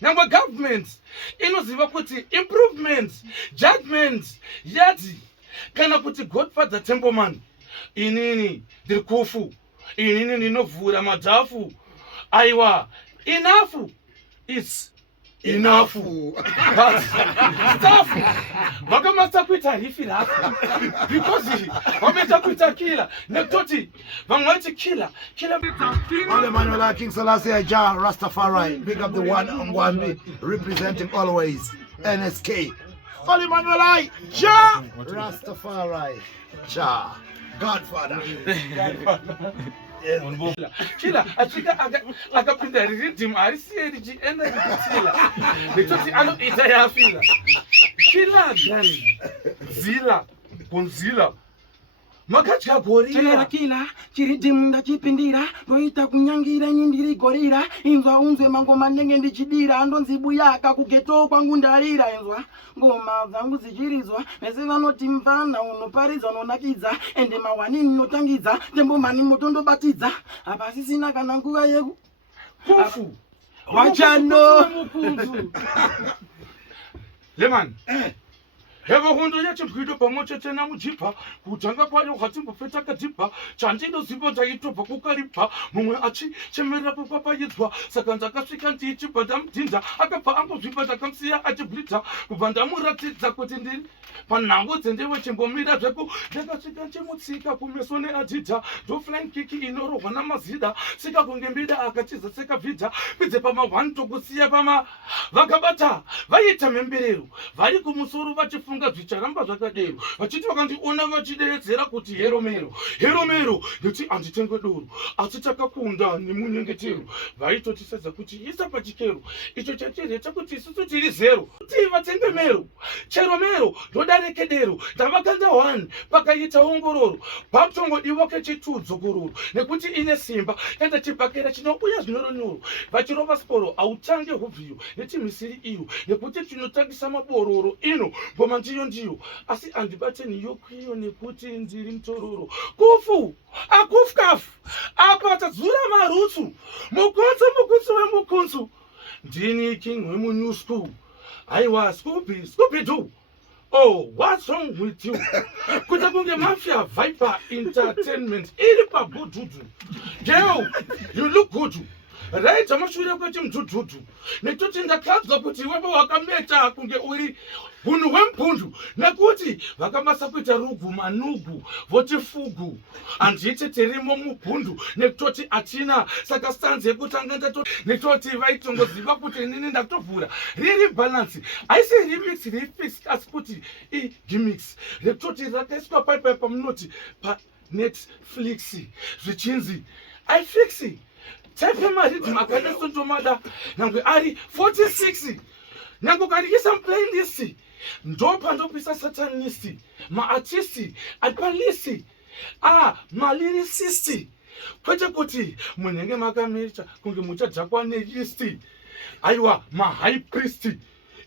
Nangwa government inoziva kuti improvements, judgments yati kana kuti Godfather Templeman inini ndiri kufu, inini ndinovhura madhafu. Aiwa, enough is enough. Staff vakamasa kuita hifi rafu because vameita kuita killer nekutoti vamwe vati killer. Ole Manuela King Selassie Jah Rastafari, big up the one on one, representing always NSK. Ole Manuela Jah Rastafari Jah Godfather. Killer achika akapinda rhythm arisiye richienda richitila nekutoti anoita yafila. Killer gani zila kunzila makatya gorira kila chiridimu ndachipindira ndoita kunyangira ini ndiri gorira inzwa unzwe mangoma ndenge ndichidira andonzi Buyaka kugeto kwangu ndarira inzwa ngoma dzangu zichirizwa vese vanoti mfana unoparidza unonakidza ende mawani ninotangidza Templeman mutondobatidza apa sisina kana nguva yeku kufu wachano leman heva hondo yachimgwido pamwechete namujipa kutanga kwayo hatimbopfeta kajipa chandinoziva ndaitobva kukaripa mumwe achichemerera papapaidzwa saka ndakasvika ndichipa ndamudhinda akabva angozvipa ndakamusiya achibvita kubva ndamuratidza kuti ndiri panhau dzendewe chimbomira zveku ndakasvika chimutsika kumeso neadhidha ndoflying kiki inorohwa namazida sika kunge mbida akatiza sekavhidha pedze pama1 tokusiya pama vakabata vaita mhemberero vari kumusoro vachifunga zvicharamba zvakadero vachiti vakandiona vachideedzera kuti heromero heromero ndoti handitengwe doro asi takakunda nemunyengetero vaitotisedza kuti isa pachikero icho chatireta kuti isusu tiri zero kuti vatenge mero chero mero ndodareke dero ndavakanda 1 pakaita ongororo patongodiwa kechitu dzogororo nekuti ine simba kana chibhakera chinouya zvinoronyoro vachirova sporo autange hubviyo netimhisiri iyo nekuti tinotangisa mabororo ino ngoma ndiyo asi andibate niyokwiyo nekuti ndiri mutororo kufu akufukafu apa tadzura marutsu mukunzu wemukunzu ndini king wemunew school. Aiwa Scooby Doo. Oh, what's wrong with you? Kuta kunge Mafia Viper Entertainment iri pabududu. Girl, you look good. Right, amashure kweti mdududu. Nekutoti ndakadzwa kuti wewe wakameta kunge uri hunhu wempundu nekuti vakamasa kuita rugu manugu voti fugu handiti tirimo mubhundu nekutoti atina saka stanzi yekutanga ndatoti nekutoti vaitongoziva kuti nini ndakutovhura riri balance haisi remix refix asi kuti igimix nekutoti rakaiswa paipai pamunoti paNetflix zvichinzi aifixi taipe maridhim akanesontomada nangwe ari 46 nyango karikisa muplaylist ndopa ndopisa satanisti maartisti apalisi malirisisti kwete kuti munenge makamiricha kunge muchadzakwa nelisti. Aiwa mahigh priest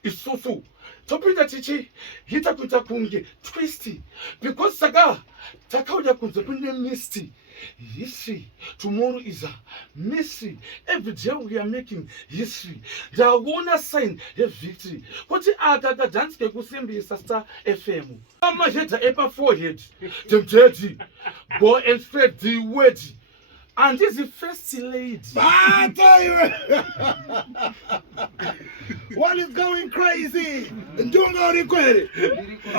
isusu topinda tichihita kuita kunge twisti because saka takauya kunze kune misti. History tomorrow is a mystery. Every day we are making history. The one sign of victory. What the dance ke kusimbisa Star FM. Mama heta epa forehead. Tempted. Go and spread the word. And this is the first lady. What is going crazy? Ndunga urikwere.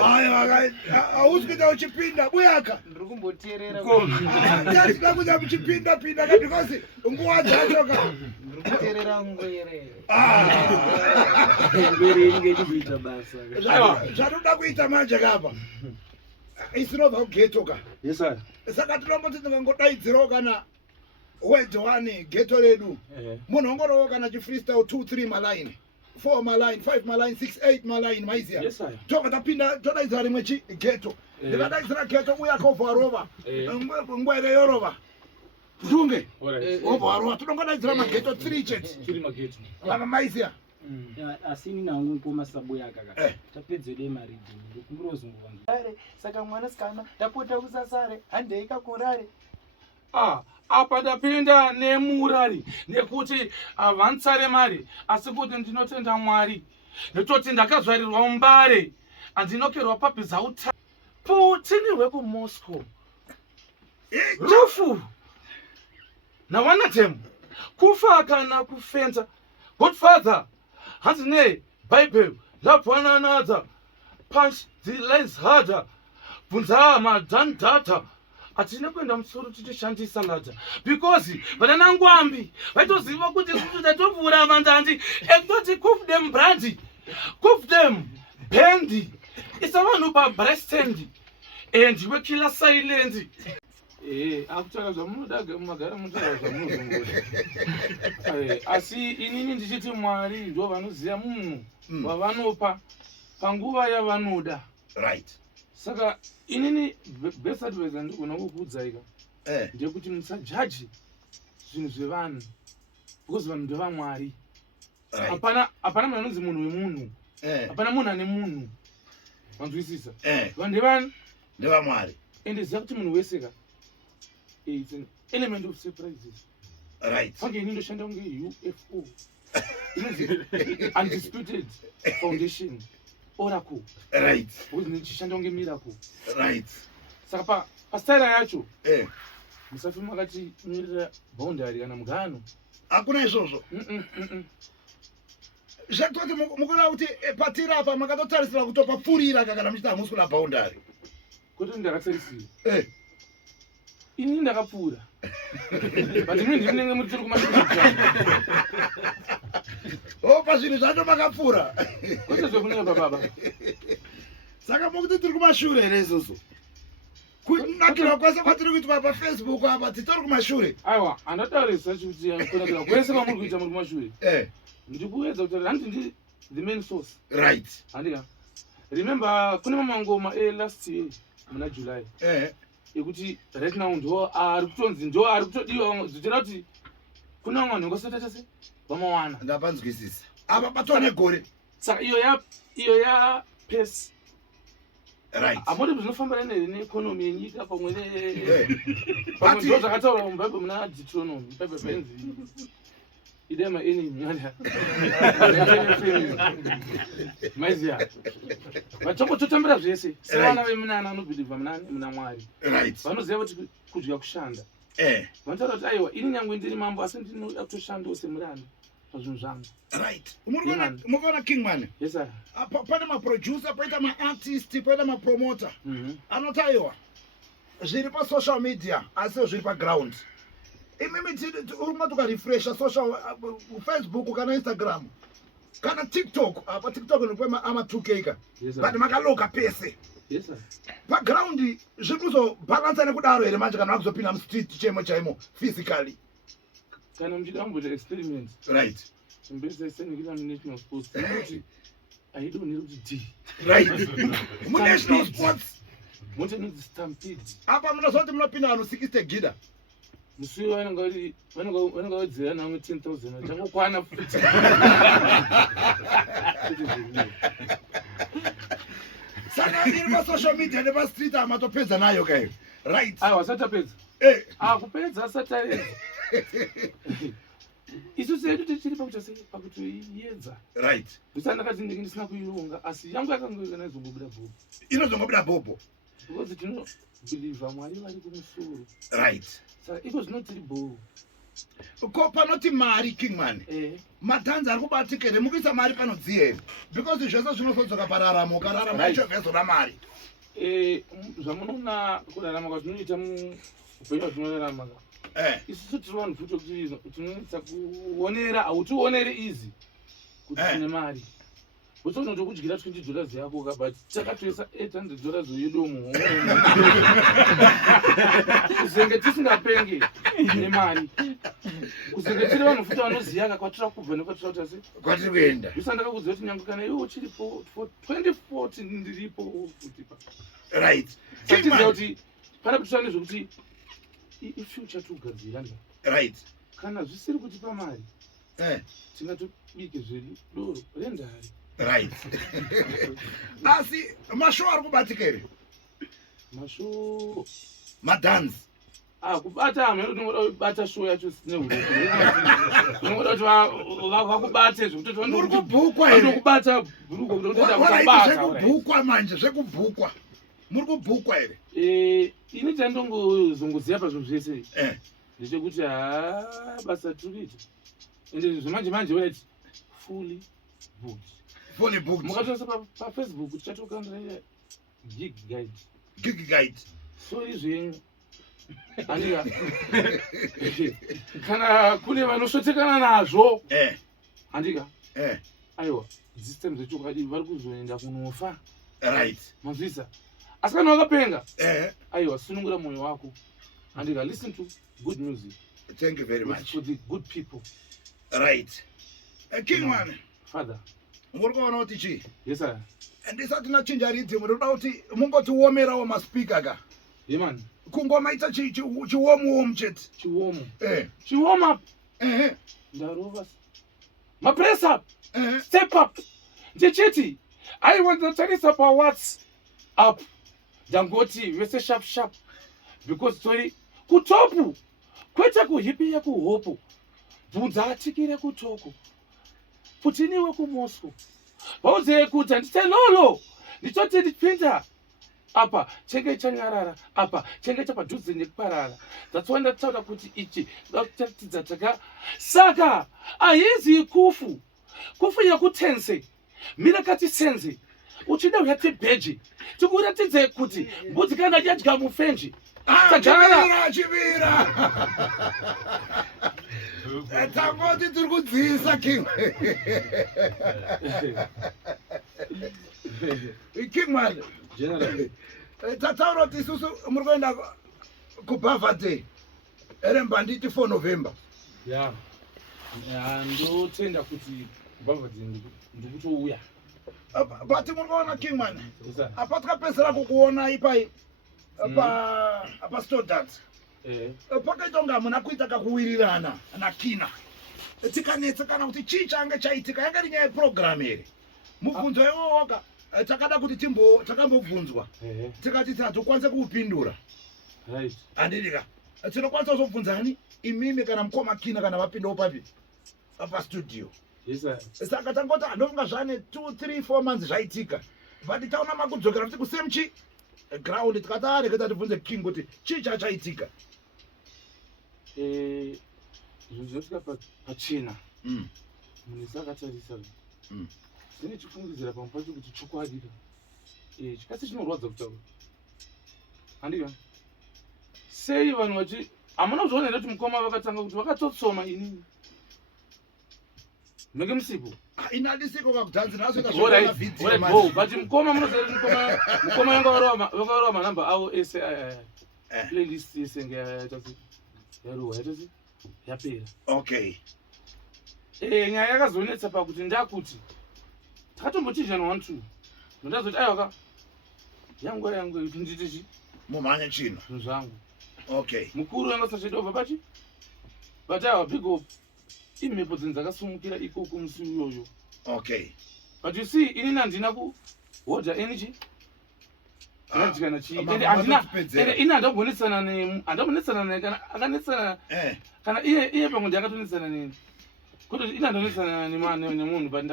Ayo, ausikita uchipinda Buyaka. Ndrukumboterera. Ndati ndakuja kuchipinda pinda because nguwa dzachoka. Ndrukuterera ngwere. Ngwere ingekuita basa. Zvatoda kuita manje kapa. Isinobva kugetoka. Yes sir. Saka tinomboti tingangodaidzirawo kana wedhwani geto redu munhu ongorowo kana chifreestyle 2-3 maline 4 maline 5 maline 6-8 maline maiziya toka tapinda todaidzira rimwe chigeto ndikadaidzira geto Buyaka ovharova ngwere yorova Ndunge ovharova tinongodaidzira mageto 3 chete vana maiziya asini nangu pomasa Buyaka ka tapedze de maridhi ndokumurozungwa saka mwana sikana tapota usasare handei kakurare apa ndapinda nemurari nekuti havantsare mari asi kuti ndinotenda Mwari netoti ndakazvarirwa mumbare andinokerwa papedza uta Putini wekuMoscow rufu nawanatemu kufa kana kufenza Godfather hanzi neBible love one another punch the lies harder bvunza madhandata atina kuenda musoro tichishandisa ladha because vananangwambi vaitoziva kuti isusu tatovhura mandandi ekutoti cook them brandy cook them bendi isa vanhu pabrestand and wekiller silent akutaka zvamunodaga mumagara munotaura zvamunozongoda asi inini ndichiti Mwari ndo vanoziva munhu wavanopa panguva yavanoda. Right. Saka inini best advice ndigona kukuudzaika ndekuti musajaji zvinhu zvevanhu because vanhu ndevaMwari. Hapana munhu anonzi munhu wemunhu. Hapana munhu ane munhu. Wanzwisisa? Vanhu ndevani? NdevaMwari. Ende ziva kuti munhu weseka it's an element of surprises. Right. Fange ini ndoshanda kunge UFO. Undisputed foundation. Oracle. Right. Because ndichishanda kunge miracle. Right. Saka pastyle yacho musafima akati mirira boundary kana mugano hakuna izvozvo. Zvatoti mukona kuti patira apa makatotarisira kutopapfurira kana muchiti hamusi kuna boundary kuti ndakatarisira ini ndakapfuura but mimi ndinenge muri tiri kumashure pazvinhu zvacho makapfuura kwete zvekunyepa baba. Saka mukuti tiri kumashure here izvozvo kunakira kwese kwatiri kuitwa paFacebook apa titori kumashure. Aiwa handataurisa kuti kunakira kwese kwamuri kuita muri kumashure ndiri kuedza kuti handiti ndi the main source. Right. Handika remember kune mamangoma last year muna July ekuti right now ndo ari kutonzi ndo ari kutodiwa zvichira kuti kuna vamwe vanhu ngosatata se vamawana ndapanzwisisa apa patova negore. Saka iyo ya pace. Right. Amoti zvinofambana neeconomy yenyika pamwe pamwe ndo zvakataurwa mubhaibheri muna Deuteronomy Bible benzi idema enemy maiziya vatongototambira zvese sevana vemunana anobhilivha muna Mwari. Vanoziva kuti kudya kushanda vanotaura kuti aiwa ini nyangwe ndiri mambo asi ndinoda kutoshandawo semuranda pazvinhu zvangu. Right. Mukaona Kingman. Yes sir. Pane maproducer poita maartist poita mapromoter anoti aiwa zviri pasocial media asi zviri paground. Imimi urima tukarefresha social Facebook kana Instagram kana TikTok apa TikTok ndokwema ama 2K ka but makaloka pese. Yes sir. Background zviri kuzobalance nekudaro here manje kana vakuzopinda mustreet chemo chaimo physically kana muchida kumboita experiment. Right. Chimbesa isenekita national sports kuti aidonheri kuti right. National sports moto inonzi stampede apa munozoti munopinda vanhu 60 gida musi vanenge wedzera namwe 10,000 vachangokwana futi. Saka iri pasocial media nepastreet amatopedza nayo kayo. Right. Aiwa asati apedza kupedza asati aedza isusu yedu tichiri pakutoiedza. Right. Ndisa ndakati ndinenge ndisina kuironga asi yangu yakangoikana izongobuda bhobho. Inozongobuda bhobho because tinobhilivha Mwari vari kumusoro. Right. Saka iko zvinotiri bhoro ko panoti mari Kingman madhanzi ari kubatika here mukuisa mari panodzi here because zvese zvinozodzoka pararamo kararamo yacho vezona mari zvamunoona kurarama kwazvinoita muupenyu hwazvinorarama isusu tiri vanhu futi kuti tinoisa kuonera hautioneri easy kuti tine mari usono tokudyira $20 yako ka but takatoisa $800 yedomo kuzenge tisingapenge nemari kuzenge tiri vanhu futi vanoziya kakwatira kubva nekwatira kuti asi kwatiri kuenda ndisandakakuziva kuti nyange kana iwe uchiripo for 2014 ndiripo futi pa. Right. Tiziva kuti pana kutora nezvekuti ifuture togadzira. Right. Kana zvisiri kuti pamari tingatobike zvedoro rendari. Right. Asi mashow ari kubatika here mashow madance kubata amene unobata show yacho sine uruku unoda kuti vakubate zvekuti muri kubhukwa here kubata bhuruko kuti zvekubhukwa manje zvekubhukwa muri kubhukwa here ini chandongozongoziva pazvinhu zvese ndechekuti basa tiri kuita ende zvemanje manje wait fully booked mukatoresa pafacebook tichatokanira gig guide so izvenyu andika kana kune vanoshotekana nazvo andika aiwa system dzechokwadi vari kuzoenda kunofa right mazvisa asi kana wakapenga aiwa sunungura mwoyo wako andika listen to good music. Thank you very much for the good people. Right. King man father muri kuona kuti chii? Yes sir. Ndisati nachinja rhythm ndoda kuti mungoti uomerawo maspika ka man kungomaita chiwomu chete chiwomu chiwoma ndarova mapress up step up ndecheti aiwanzatarisa pawhatsapp ndangoti vese sharp because sorry kutopu kwete kuhipi yekuhopu bvunza atikire kutoko putiniwe kumoscow vauze kuti handite lolo nditoti ndipinda apa chenge chanyarara apa chenge chapadhuze nekuparara dzatsowa ndataura kuti ichi dakutatidza taka saka haizi kufu yekutense mirakati senze uchida uyati bheji tikuratidze kuti mbudzi kana yadya mufenji chivira tangoti tiri kudziisa king man tataura kuti isusu muri kuenda kubhavhate eremba nditi 4 November ndotenda kuti kubhavhate ndikutouya but muri kuona king man apa tikapedzera kukuona ipai apa stodat pakaita kunge hamuna kuita kakuwirirana nakina tikanetsa kana kuti chii change chaitika yanga iri nyaya yeprogram here mubvunzo iwowoka takada kuti takambobvunzwa tikati hatokwanisa kuupindura handidika tinokwanisa kuzobvunzani imimi kana mukoma kina kana vapindawo papi pastudio saka tangoti handofunga zvane 2-3-4 months zvaitika but taona makudzokera kuti kusemchi ground tikati reketa tibvunze king kuti chii chachaitika zvinhu zvinosvika pachena munhu isakatarisa zvine chifungidzira pamwe pacho kuti chokwadika chikasi chinorwadza kutaura handika sei vanhu vachi hamuna kuzviona here kuti mukoma vakatanga kuti vakatotsoma inini mnonge musipo inadisiko kakudhanzi but mukoma munoziva mukoma yanga manamba avo ese playlist yese ngeyatasi yaruwa yatasi yapera okay nyaya yakazonetsa pakuti ndakuti takatombochinjana 1-2 ndazoti aiwaka yangu kuti nditichi mumhanya chino zvinhu zvangu okay mukuru wanga sachedobva pachi but aiwa big up imhepo dzinhu dzakasumukira ikoko musi uyoyo okay but you see inini handina kuhodha energy kana chii ini handambonetsana naye kana akanetsana kana iye pamwe ndakatonetsana neni kuti ini handonetsana nemunhu but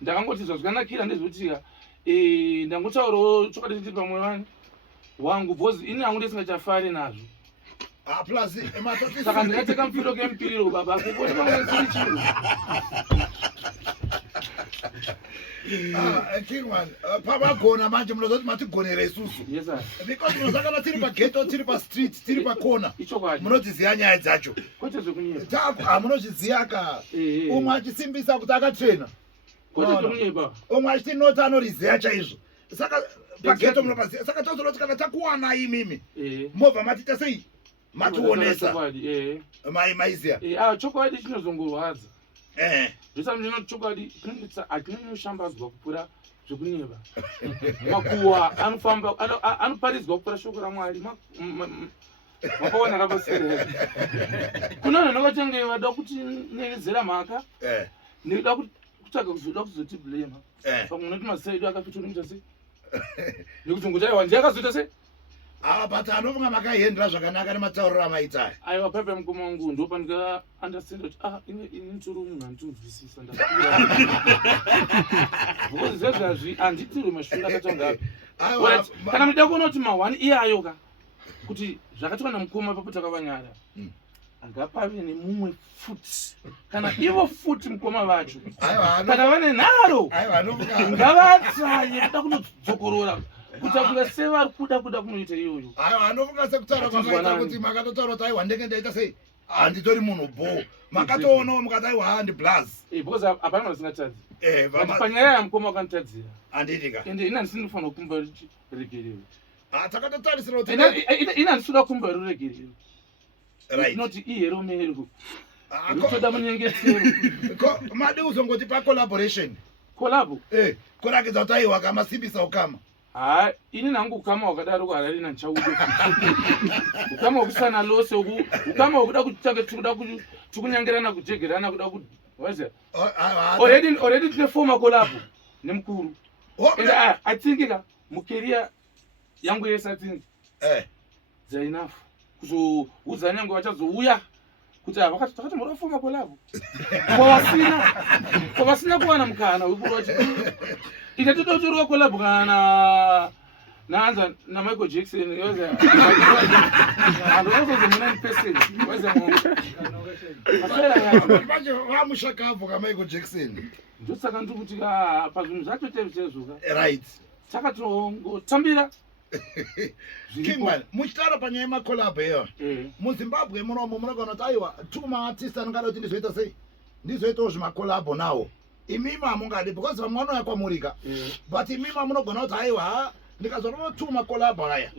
ndakangotizva zvikanakira ndezvokutika ndangotaurawo chokwadi chitiri pamwoyo wani wangu bhozi ini hangu ndisingachafari nazvo saka ndingateka mupiro kemupiriro baba kupota pamwe siri chinhu kingman pamagona manje munozoti matigonera isusu because munozakana tiri pageto tiri pastreet tiri pakona munodziziva nyaya dzacho kwete zvekunyeba hamunozviziva ka umwe achisimbisa kuti akatrena kwete zvekunyeba umwe achiti noti anoriziva chaizvo saka pageto munopaziva saka tozoroti kana takuwana imimi movha matita sei mationesa maiziya chokwadi chinozongorwadza zvisa muzvinoti chokwadi hatinonyoshambadzwa kupfuura zvekunyeva makuhwa anoparidzwa kupfuura shoko ramwari makaona rapasere kuna vanhu vanokatenge vada kuti nevedzera mhaka nekuda kutsvaga kuzoda kuzoti blema pamwe unoti masaido akafitonomita se nekuti ngoti aiwa ndiyakazoita se but anofunga makahendera zvakanaka nematauriro amaita aiwa pepe mukoma wangu ndopa ndika understand kuti ini turi munhu anditonzwisisa because zvezvazvi handitiri mashuri akatongapi kana muda kuona kuti mahwani iyayo ka kuti zvakatwana mukoma ipapo takavanyara ngapave nemumwe futi kana ivo futi mukoma vacho kana vane nharo ngavatsanye kuda kunodzokorora kutakura sevari kuda kunoita iyoyo anofunga sekutaura kwamaita kuti makatotaura kuti aiwa ndenge ndaita sei handitori munhu bo makatoonawo mukati aiwa handiblas because hapana vasingatadzi panyaya yamukoma wakanitadzira handitika ende ina ndisinofanira kumba riregerero takatotarisira kuti ina ndisuda kumba riregerero inoti ihero mero ritoda munyengetero madi uzongoti pacollaboration collabo kurakidza kuti aiwa kamasimbisa ukama ini nangu ukama wakadaro kuhararina nchaudo ukama wakusana lose ukama wakuda kutange tikunyangerana kujegerana kuda ku waza already tine former collab nemukuru and I think mukeria yangu yesa I think za enough kuzoudza nyange vachazouya kuti takati muri former collab kwavasina kuwana mukana wekuru wachi ita totoriwa collab kana naanza na Michael Jackson yoza andozo zemuna person weza mungu afera yacho manje vamushakapo ka Michael Jackson ndosaka ndikuti pazvinhu zvacho tezvoka right takatongotambira Kingman muchitara panyaya yemacollab iyo muZimbabwe munomo munogona kuti aiwa tuma artist anongada kuti ndizoita sei ndizoitawo zvimacollab nawo imimi hamungadi because vamwe vanouya kwamurika but imimi munogona kuti aiwa ndikazorova tuma collab aya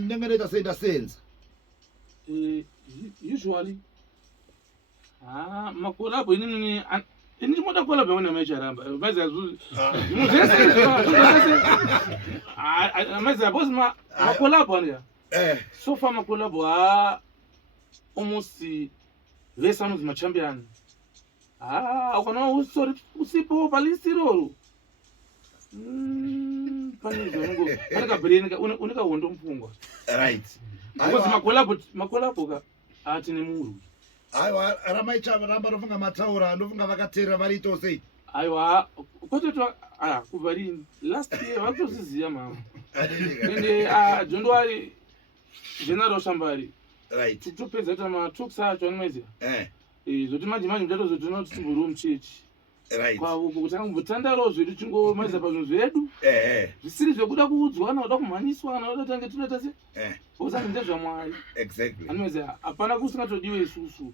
ndenge ndaita sei ndasenza usually macollab inini ndimoda collab yawona maicharamba maizazvozvo bosi macollab aniya so far macollab almost vese anonzi machampion ukana usipo palisi iroro unika hondo mupfungwa right because macollab atine murwi aiwa ramaicha ramba rofunga mataura ndofunga vakateera variito sei aiwa kwatotwa kubva rini last year vakutozviziva mama ende jondwari general shambari right topedza kuita matalks acho anomaziva zoti manje muchatozotona kuti timboriwo muchechi kwavo kutanga kumbotandarawo zvedu tingomaiza pazvinhu zvedu zvisiri zvekuda kuudzwana kuda kumhanyiswa kana kuda tange tonoita se osange ndezvamwari exactly anomaziva hapana kusingatodiwe isusu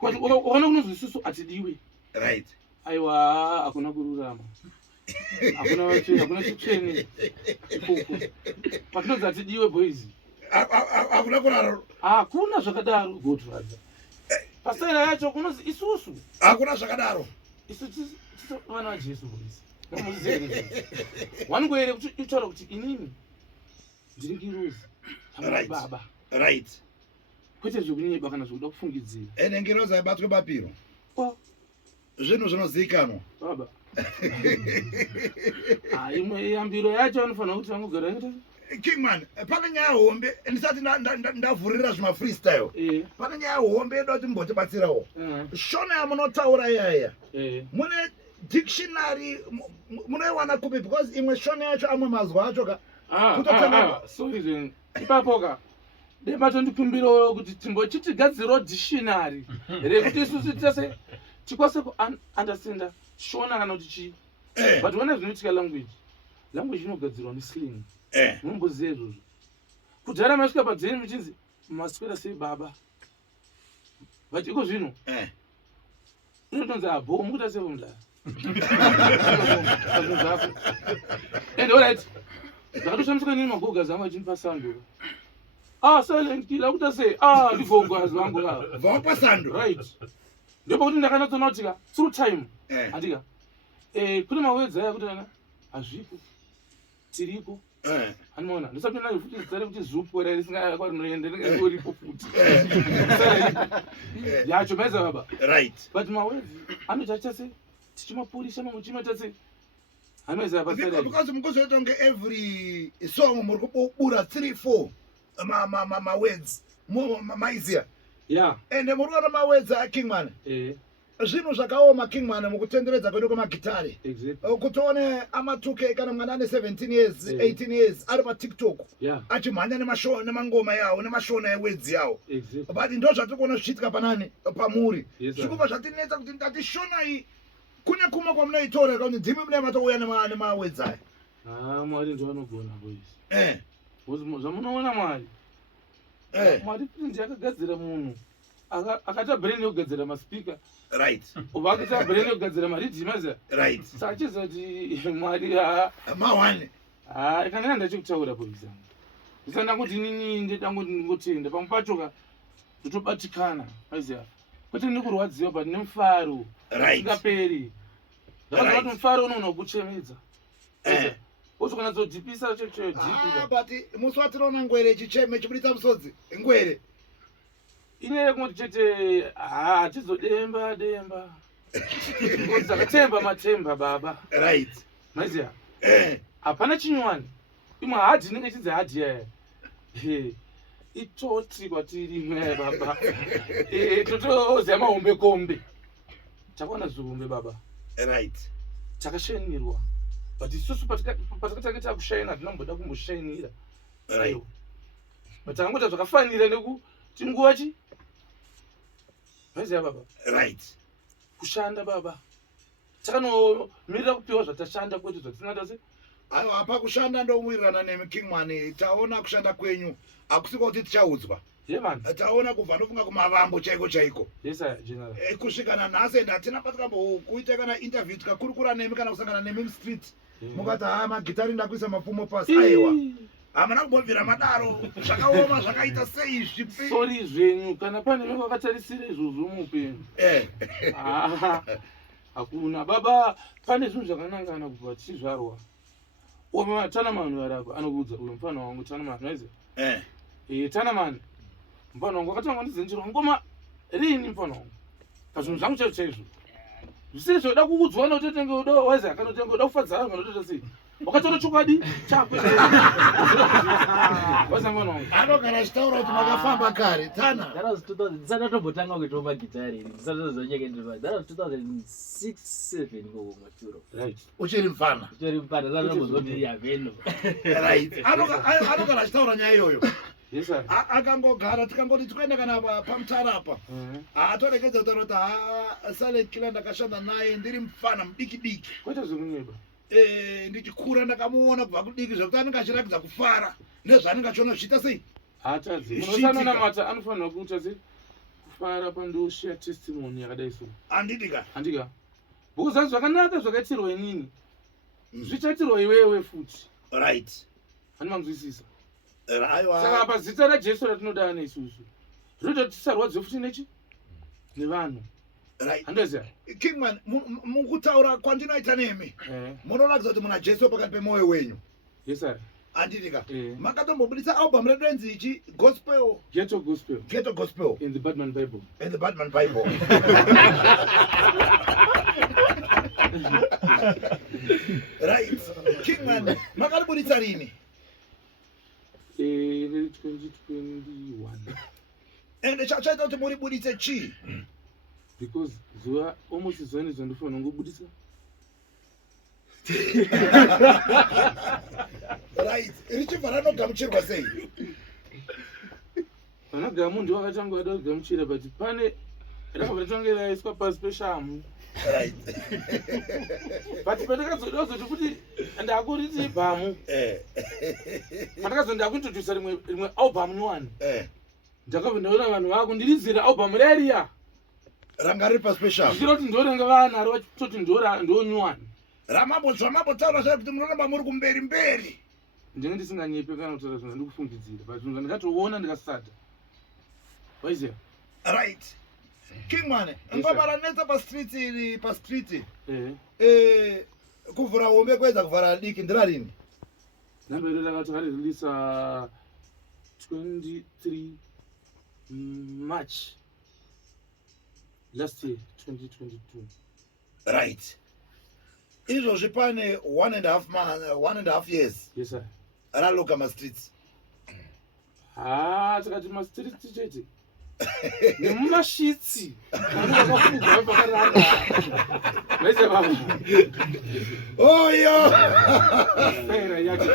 ukaona kunonzi isusu hatidiwe right aiwa hakuna kururama hakuna chichene ikoko patinonzi hatidiwe boys hakuna kuraro hakuna zvakadaro godfather pasaira yacho kunonzi isusu hakuna zvakadaro isu vana vajesu boys wangoere kuti utaura kuti inini ndiri ngirozi baba right kwete zvekunyeba kana zvekuda kufungidzira ene ngirozi aibatwe bapiro zvinhu zvinozivikanwa baba imwe yambiro yacho anofanira kuti vangogara ita Kingman pane nyaya hombe ndisati ndavhurira zvima freestyle pane nyaya hombe yedu kuti mbotibatsirawo shona yamunotaura iyaya mune dictionary munoiwana kupi because imwe shona yacho amwe mazwa acho ka sorry ipapo ka dematondikumbirawo kuti timbochitigadzirawo dictionary rekuti isusu tese tikwanise kuunderstanda shona kana kuti chii but when zvinoitika language inogadzirwa nesling munomboziva izvozvo kudhara masvika padzeni muchinzi maswera sei baba but iko zvino inotonzi abo mukuita sevo mudara pazvinhu zvako and allright ndakatoshambuka nini magogazi angu achinipa sando silent killer kuita sei ndigogazi vangu vapa sando right ndopakuti ndakanatsoona kutika through time andika kune mawedzi aya kuti ana hazvipo tiriko anoona ndisapinda nayo futi zitare kuti zupora risingakwarinorenderipo futi yacho maiza baba right but mawedzi anochacha se tichimapurisa mamwe chimaita se because mukuzoita kunge every song muri kubura 3-4 ma-words maiziya ende muri kuona ma-words akingman zvinhu zvakaoma kingman mukutenderedza kwedu kwemagitari kuti one ama2k kana mwana ane 17 years 18 years ari patiktok achimhanya nemangoma yawo nemashona ewedzi yawo but ndo zvatiri kuona zvichiitika panani pamuri zvikubva zvatinetsa kuti ndati shona iyi kune kuma kwamunoitora kuti ndimi mune matouya nemawedzi aya mwari ndo anogona boisi zvamunoona mwari mwari print yakagadzira munhu akaita brain yokugadzira maspika ubva akaita brain yokugadzira maridhimaza saka achiziva kuti mwari mawane kana ndachikutaura boisi ndisanda kuti nini ndedanguti ndingotenda pamwe pachoka totobatikana aiziva kwete nekurwadziwa but nemufaro usingaperi ndakaziva kuti mufaro unoona kuchemedza wozokanadzodhipisa chochodhipisa but musi watinoona ngwere ichicheme chibuditsa musodzi ngwere inyaya yekungoti chete hatizodemba ngoti dzakatemba matemba baba maiziya hapana chinywani imwe hadhi inenge ichinzi hadhi yaya itoti kwatiri imwe baba totoziya mahombekombe takaona zvikombe baba takashainirwa but isusu patakatanga takushaina tinamboda kumboshainira aiwa but tangoita zvakafanira nekuti nguva chi maiziya baba kushanda baba takanomirira kupiwa zvatashanda kwete zvatisingada se aiwa apa kushanda ndowirirana nemi kingman taona kushanda kwenyu akusiko kuti tichaudzwa taona kubva ndofunga kumavambo chaiko kusvikana nhasi ende hatina patikambokuita kana interview tikakurukura nemi kana kusangana nemi mustreet mukati magitari ndakuisa mapfumo pasi aiwa hamana kumbobvira madaro zvakaoma zvakaita sei zvipi sori zvenyu kana pane vengu vakatarisira izvozvo muupenyu hakuna baba pane zvinhu zvakanangana kubva tichizvarwa tanamani varapa anokuudza uyo mufana wangu tanamani aize tanamani mufana wangu akatanga ndizenjerwa ngoma rini mufana wangu pazvinhu zvangu chaizvo chaizvo zvisiri zvoda kuudzwa nototenge uda waize akanotenga uda kufadzara notota sei wakatora chokwadi chakwe wazamwana wangu anogara achitaura kuti makafamba kare tana that was 2000 ndisati tombotanga kuita magitari ndisati tozonyeke ndiripa that was 2006-7 koko maturo uchiri mfana ndisati tombozoti yaveno anogara achitaura nyaya iyoyo akangogara tikangoti tikuenda kana pamutara apa atorekedza kutaura kuti silent killer ndakashanda naye ndiri mufana mudiki kwete zvekunyeba ndichikura ndakamuona kubva kudiki zvekuti anenge achirakidza kufara nezvaanenge achiona zvichiita sei hatadzi unosanonamata anofanirwa kuita sei kufara pandoshiya testimony yakadai so handidika bhukuzanzi zvakanaka zvakaitirwa inini zvichaitirwa iwewe futi hani manzwisisa saka apa zita rajesu ratinoda neisusu zvinoita kuti tisarwadziwe futi nechi nevanhu handaziya kingman mukutaura kwandinoita nemi munorakidza kuti muna jesu pakati pemwoyo wenyu handidika makatombobudisa album redu renzi ichi gospel ghetto gospel in the Batman Bible right kingman makaribudisa rini 2021 ende chaita kuti muribudise chii because zuva almost zuva nezvandifanira ngobudisa right richibva ranogamuchirwa sei vanagamu ndiwo vakatanga vada kugamuchira but pane rakabva ratonge raiswa pasi peshamu but pandakazoda kuzoti kuti ndakuriti bhamu pandakazo ndakuintrodusa rimwe album nyowani ndakabva ndaona vanhu vakundiridzira album rariya ranga riri paspecial zvichiro kuti ndoranga vanaro vachitoti ndonyowani zvamambotaura zvai kuti munoramba muri kumberi ndinge ndisinganyepe kana kutaura zvinhu ndikufungidzira but zvinhu zvandikatoona ndikasata waiziya right kingman ngoma ranetsa pastreet kuvhura hombe kwedza kuvhara diki ndirarini nhamba iro rakati varirelisa 23 March last year 2022 right izvozvi pane 1.5 years Yes sir. raloka mastreets. Tikati mastreets chete. Nemumashitsi. Vakafuga vakarara. Vese baba. Oyo. Fera yake.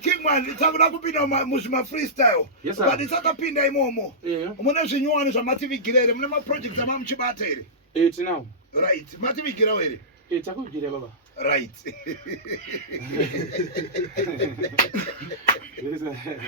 Kingman, tsakuda kupinda muzvima freestyle. Yes sir. But isakapinda imomo. Mune zvinyuwani zvamativigira here, mune maprojects amamuchibata here. Tinawo. Right. Mativigira here. Takuvigira baba. Right. Yes sir.